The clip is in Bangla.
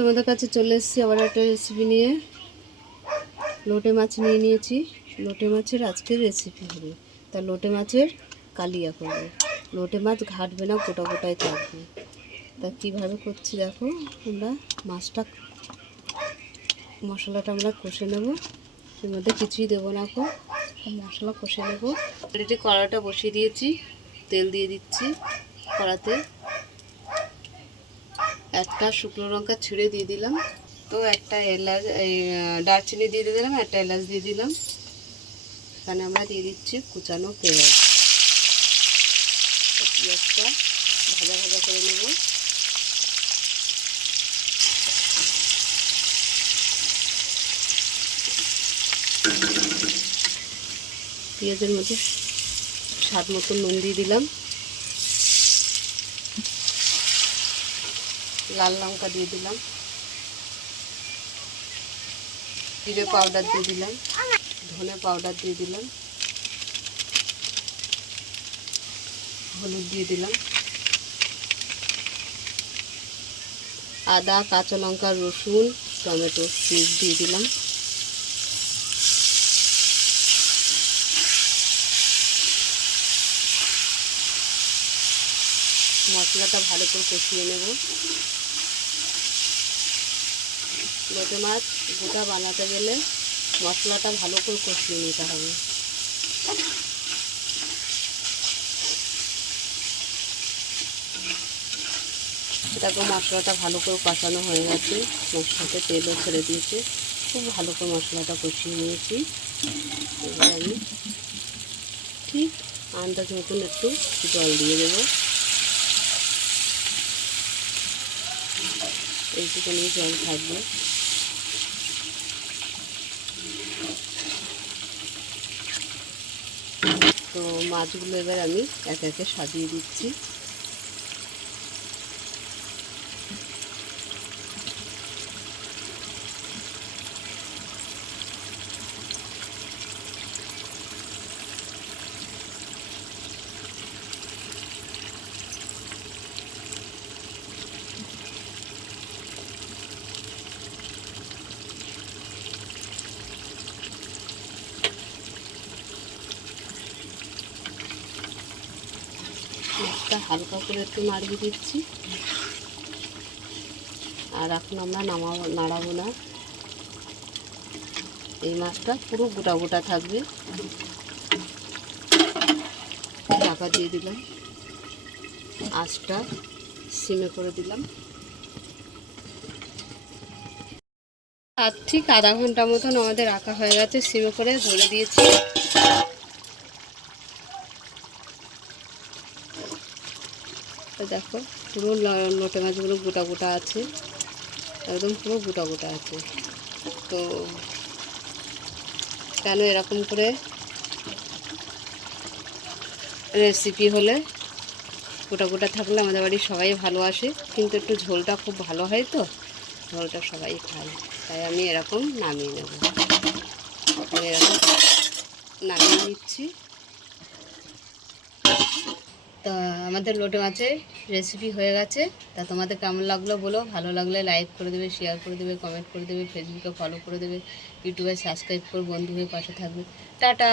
তোমাদের কাছে চলে এসেছি আবার একটা রেসিপি নিয়ে। লোটে মাছ নিয়ে নিয়েছি। লোটে মাছের আজকের রেসিপি হবে। তা লোটে মাছের কালিয়া করবো। লোটে মাছ ঘাটবে না, গোটা গোটাই থাকবে। তা কীভাবে করছি দেখো। আমরা মাছটা মশলাটা আমরা কষে নেব। এর মধ্যে কিছুই দেবো না, মশলা কষে নেব। অলরেডি কড়াটা বসিয়ে দিয়েছি, তেল দিয়ে দিচ্ছি কড়াতে। একটা শুকনো লঙ্কা ছিঁড়ে দিয়ে দিলাম, তো একটা এলাচ, দারচিনি দিয়ে দিলাম, একটা এলাচ দিয়ে দিলাম। এখানে আমরা দিয়ে দিচ্ছি কুচানো পেঁয়াজ। পেঁয়াজটা ভাজা ভাজা করে নেব। পেঁয়াজের মধ্যে স্বাদ মতো নুন দিয়ে দিলাম, লাল লঙ্কা দিয়ে দিলাম, জিরে পাউডার দিয়ে দিলাম, ধনে পাউডার দিয়ে দিলাম, হলুদ দিয়ে দিলাম, আদা, কাঁচা লঙ্কা, রসুন, টমেটো পেস্ট দিয়ে দিলাম। মশলাটা ভালো করে কষিয়ে নেব। লোটে মাছ গোটা বানাতে গেলে মশলাটা ভালো করে কষিয়ে নিতে হবে। দেখো মশলাটা ভালো করে কষানো হয়ে গেছে, মশলাতে তেলও ছেড়ে দিয়েছে। খুব ভালো করে মশলাটা কষিয়ে নিয়েছি। এবার আমি ঠিক আন্দাজ মতন একটু জল দিয়ে দেবো। এইটুখানি জল থাকবে। তো মাছগুলো এবার আমি একে একে সাজিয়ে দিচ্ছি। মাছটা হালকা করে একটু নাড়িয়ে দিচ্ছি। আর এখন আমরা নাড়াবো না। এই মাছটা পুরো গোটা গোটা থাকবে। ঢাকা দিয়ে দিলাম, আঁচটা সিমে করে দিলাম। আর ঠিক আধা ঘন্টা মতন আমাদের রাখা হয়ে গেছে, সিমে করে ধরে দিয়েছি। দেখো পুরো লোটে মাছগুলো গোটা গোটা আছে, একদম পুরো গোটা গোটা আছে। তো কেন এরকম করে রেসিপি হলে গোটা গোটা থাকলে আমাদের বাড়ির সবাই ভালোবাসে, কিন্তু একটু ঝোলটা খুব ভালো হয়, তো ঝোলটা সবাই খায়। তাই আমি এরকম নামিয়ে নেব। এরকম নামিয়ে নিচ্ছি। তা আমাদের লোটে মাছের রেসিপি হয়ে গেছে। তা তোমাদের কেমন লাগলো বলো। ভালো লাগলে লাইক করে দেবে, শেয়ার করে দেবে, কমেন্ট করে দেবে, ফেসবুকে ফলো করে দেবে, ইউটিউবে সাবস্ক্রাইব করে বন্ধু হয়ে পাশে থাকবে। টাটা।